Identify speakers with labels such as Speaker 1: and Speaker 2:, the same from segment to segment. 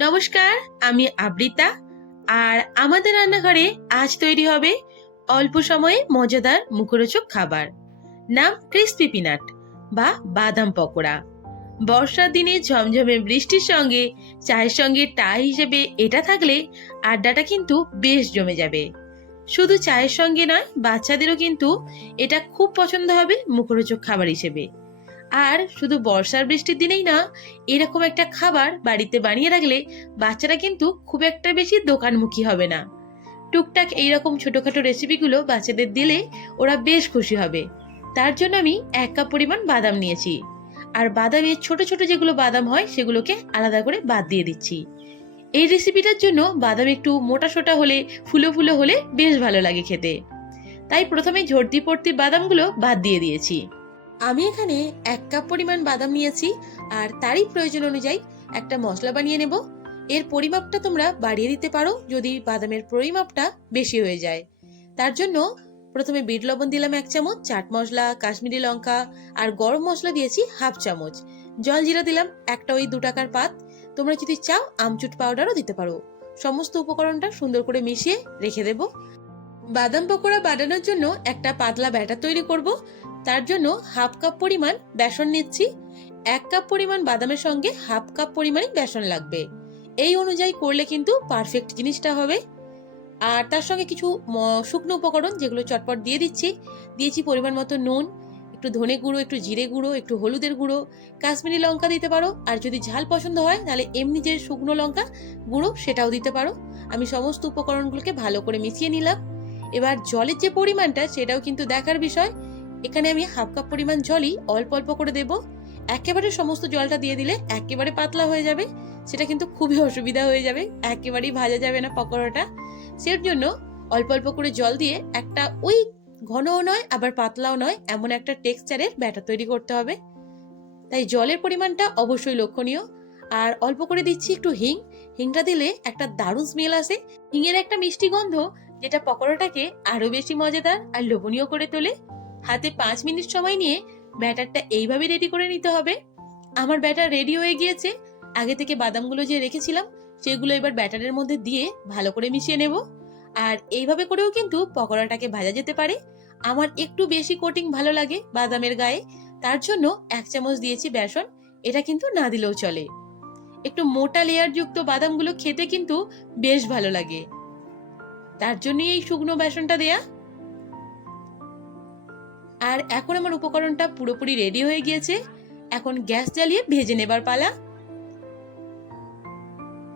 Speaker 1: নমস্কার, আমি আবৃতা। আর আমাদের রান্নাঘরে আজ তৈরি হবে অল্প সময়ে মজাদার মুখরোচক খাবার। নাম ক্রিস্পি পিনাট বা বাদাম পকোড়া। বর্ষার দিনে ঝমঝমে বৃষ্টির সঙ্গে, চায়ের সঙ্গে টা হিসেবে এটা থাকলে আড্ডাটা কিন্তু বেশ জমে যাবে। শুধু চায়ের সঙ্গে নয়, বাচ্চাদেরও কিন্তু এটা খুব পছন্দ হবে মুখরোচক খাবার হিসেবে। আর শুধু বর্ষার বৃষ্টির দিনেই না, এরকম একটা খাবার বাড়িতে বানিয়ে রাখলে বাচ্চারা কিন্তু খুব একটা বেশি দোকানমুখী হবে না। টুকটাক এইরকম ছোটোখাটো রেসিপিগুলো বাচ্চাদের দিলে ওরা বেশ খুশি হবে। তার জন্য আমি এক কাপ পরিমাণ বাদাম নিয়েছি। আর বাদামের ছোট ছোট যেগুলো বাদাম হয়, সেগুলোকে আলাদা করে বাদ দিয়ে দিচ্ছি। এই রেসিপিটার জন্য বাদাম একটু মোটা সোটা হলে, ফুলো ফুলো হলে বেশ ভালো লাগে খেতে। তাই প্রথমে ঝর্তি পড়তি বাদামগুলো বাদ দিয়ে দিয়েছি। আমি এখানে এক কাপ পরিমাণ বাদাম নিয়েছি, আর তারই প্রয়োজন অনুযায়ী একটা মশলা বানিয়ে নেব। এর পরিমাপটা তোমরা বাড়িয়ে দিতে পারো যদি বাদামের পরিমাপটা বেশি হয়ে যায়। তার জন্য প্রথমে বিট লবণ দিলাম এক চামচ, চাট মশলা, কাশ্মীরি লঙ্কা, আর গরম মশলা দিয়েছি হাফ চামচ। জল জিরা দিলাম একটা ওই দু টাকার পাত। তোমরা যদি চাও আমচুট পাউডারও দিতে পারো। সমস্ত উপকরণটা সুন্দর করে মিশিয়ে রেখে দেব। বাদাম পকোড়া বানানোর জন্য একটা পাতলা ব্যাটার তৈরি করব। তার জন্য হাফ কাপ পরিমাণ বেসন নিচ্ছি। এক কাপ পরিমাণ বাদামের সঙ্গে হাফ কাপ পরিমাণে বেসন লাগবে। এই অনুযায়ী করলে কিন্তু পারফেক্ট জিনিসটা হবে। আর তার সঙ্গে কিছু শুকনো উপকরণ যেগুলো চটপট দিয়ে দিচ্ছি। দিয়েছি পরিমাণ মতো নুন, একটু ধনে গুঁড়ো, একটু জিরে গুঁড়ো, একটু হলুদের গুঁড়ো, কাশ্মীরি লঙ্কা দিতে পারো। আর যদি ঝাল পছন্দ হয়, তাহলে এমনি যে শুকনো লঙ্কা গুঁড়ো সেটাও দিতে পারো। আমি সমস্ত উপকরণগুলোকে ভালো করে মিশিয়ে নিলাম। এবার জলের যে পরিমাণটা, সেটাও কিন্তু দেখার বিষয়। এখানে আমি হাফ কাপ পরিমাণ জলই অল্প অল্প করে দেব। একেবারে সমস্ত জলটা দিয়ে দিলে একেবারে পাতলা হয়ে যাবে। সেটা কিন্তু খুবই অসুবিধা হয়ে যাবে। একেবারেই ভাজা যাবে না পকোড়াটা। সের জন্য অল্প অল্প করে জল দিয়ে একটা ওই ঘনও নয়, আবার পাতলাও নয়, এমন একটা টেক্সচারের ব্যাটার তৈরি করতে হবে। তাই জলের পরিমাণটা অবশ্যই লক্ষণীয়। আর অল্প করে দিচ্ছি একটু হিং। হিংটা দিলে একটা দারুণ স্মেল আসে। হিঙের একটা মিষ্টি গন্ধ, যেটা পকোড়াটাকে আরও বেশি মজাদার আর লোভনীয় করে তোলে। হাতে পাঁচ মিনিট সময় নিয়ে ব্যাটারটা এইভাবে রেডি করে নিতে হবে। আমার ব্যাটার রেডি হয়ে গিয়েছে। আগে থেকে বাদামগুলো যে রেখেছিলাম, সেগুলো এবার ব্যাটারের মধ্যে দিয়ে ভালো করে মিশিয়ে নেব। আর এইভাবে করেও কিন্তু পকোড়াটাকে ভাজা যেতে পারে। আমার একটু বেশি কোটিং ভালো লাগে বাদামের গায়ে। তার জন্য এক চামচ দিয়েছি বেসন। এটা কিন্তু না দিলেও চলে। একটু মোটা লেয়ার যুক্ত বাদামগুলো খেতে কিন্তু বেশ ভালো লাগে। তার জন্যই এই শুকনো বেসনটা দেয়া। আর এখন আমার উপকরণটা পুরোপুরি রেডি হয়ে গিয়েছে। এখন গ্যাস জ্বালিয়ে ভেজে নেবার পালা।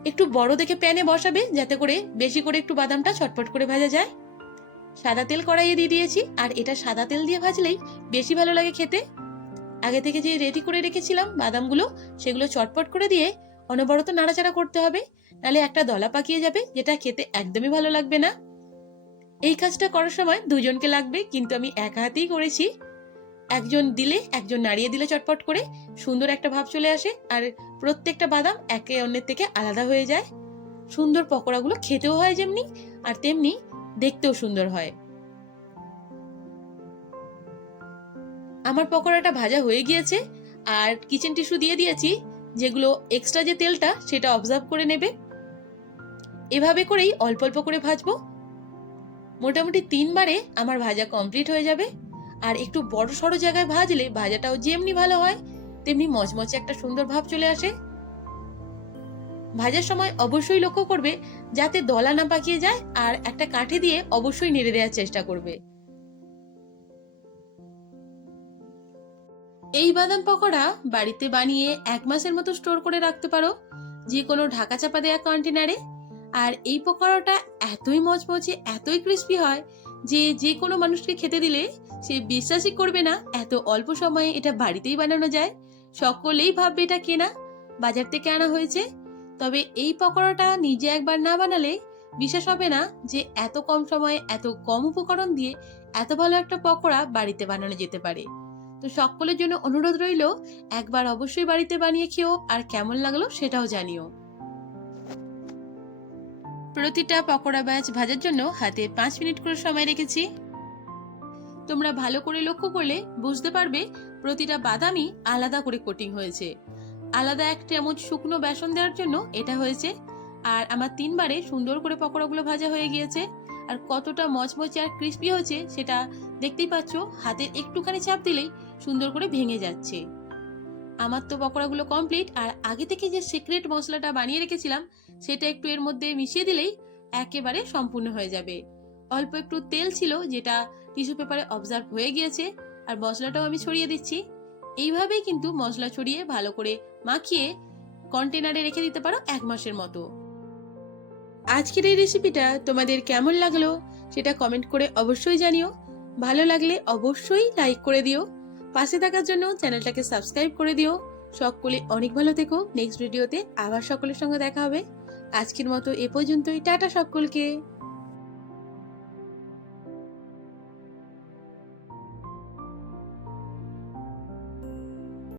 Speaker 1: একটু বড় দেখে প্যানে বসাবে, যাতে করে বেশি করে একটু বাদামটা ছটফট করে ভাজা যায়। সাদা তেল কড়াইয়ে দিয়ে দিয়েছি, আর এটা সাদা তেল দিয়ে ভাজলেই বেশি ভালো লাগে খেতে। আগে থেকে যে রেডি করে রেখেছিলাম বাদামগুলো, সেগুলো চটপট করে দিয়ে অনবরত নাড়াচাড়া করতে হবে নাহলে একটা দলা পাকিয়ে যাবে, যেটা খেতে একদমই ভালো লাগবে না। এই কাজটা করার সময় দুজনকে লাগবে, কিন্তু আমি একা হাতেই করেছি। একজন দিলে, একজন নাড়িয়ে দিলে চটপট করে, সুন্দর একটা ভাব চলে আসে, আর প্রত্যেকটা বাদাম একে অন্যের থেকে আলাদা হয়ে যায়। সুন্দর পকোড়াগুলো খেতেও হয় যেমনি, আর তেমনি দেখতেও সুন্দর হয়। আমার পকোড়াটা ভাজা হয়ে গিয়েছে, আর কিচেন টিস্যু দিয়ে দিয়েছি, যেগুলো এক্সট্রা যে তেলটা, সেটা অবজার্ভ করে নেবে। এভাবে করেই অল্প অল্প করে ভাজবো। মোটামুটি তিনবারে আমার ভাজা কমপ্লিট হয়ে যাবে। আর একটু বড় সড়ো জায়গায় ভাজলে ভাজাটাও যেমনি ভালো হয়, তেমনি মচমচে একটা সুন্দর ভাব চলে আসে। ভাজার সময় অবশ্যই লক্ষ্য করবে যাতে দলা না পাকিয়ে যায় আর একটা কাঠি দিয়ে অবশ্যই নেড়ে দেওয়ার চেষ্টা করবে। এই বাদাম পকোড়া বাড়িতে বানিয়ে এক মাসের মতো স্টোর করে রাখতে পারো। যে কোনো ঢাকা চাপা দেওয়া কন্টেনারে আর এই পকোড়াটা এতই মচমচে এতই ক্রিস্পি হয় যে যে কোনো মানুষকে খেতে দিলে সে বিশ্বাসই করবে না এত অল্প সময়ে এটা বাড়িতেই বানানো যায়। সকলেই ভাববে এটা কেনা, বাজার থেকে আনা হয়েছে। তবে এই পকোড়াটা নিজে একবার না বানালে বিশ্বাস হবে না যে এত কম সময়ে, এত কম উপকরণ দিয়ে এত ভালো একটা পকোড়া বাড়িতে বানানো যেতে পারে। তো সকলের জন্য অনুরোধ রইল, একবার অবশ্যই বাড়িতে বানিয়ে খেও আর কেমন লাগল সেটাও জানিও। প্রতিটা পকোড়া ব্যাচ ভাজার জন্য হাতে পাঁচ মিনিট করে সময় রেখেছি। তোমরা ভালো করে লক্ষ্য করলে বুঝতে পারবে প্রতিটা বাদামই আলাদা করে কোটিং হয়েছে। আলাদা এক চামচ শুকনো বেসন দেওয়ার জন্য এটা হয়েছে। আর আমার তিনবারে সুন্দর করে পকোড়াগুলো ভাজা হয়ে গিয়েছে। আর কতটা মচমচে আর ক্রিস্পি হয়েছে সেটা দেখতেই পাচ্ছ, হাতের একটুখানি চাপ দিলেই সুন্দর করে ভেঙে যাচ্ছে। আমার তো পকোড়াগুলো কমপ্লিট আর আগে থেকে যে সিক্রেট মশলাটা বানিয়ে রেখেছিলাম সেটা একটু এর মধ্যে মিশিয়ে দিলেই একেবারে সম্পূর্ণ হয়ে যাবে। অল্প একটু তেল ছিল, যেটা টিস্যু পেপারে অবজার্ভ হয়ে গিয়েছে, আর মশলাটাও আমি ছড়িয়ে দিচ্ছি। এইভাবেই কিন্তু মশলা ছড়িয়ে ভালো করে মাখিয়ে কন্টেনারে রেখে দিতে পারো এক মাসের মতো। আজকের এই রেসিপিটা তোমাদের কেমন লাগল সেটা কমেন্ট করে অবশ্যই জানিও। ভালো লাগলে অবশ্যই লাইক করে দিও। পাশে থাকার জন্য চ্যানেলটাকে সাবস্ক্রাইব করে দিও। সকলে অনেক ভালো থেকো। নেক্সট ভিডিওতে আবার সকলের সঙ্গে দেখা হবে। আজকের মতো এ পর্যন্তই। টাটা সকলকে।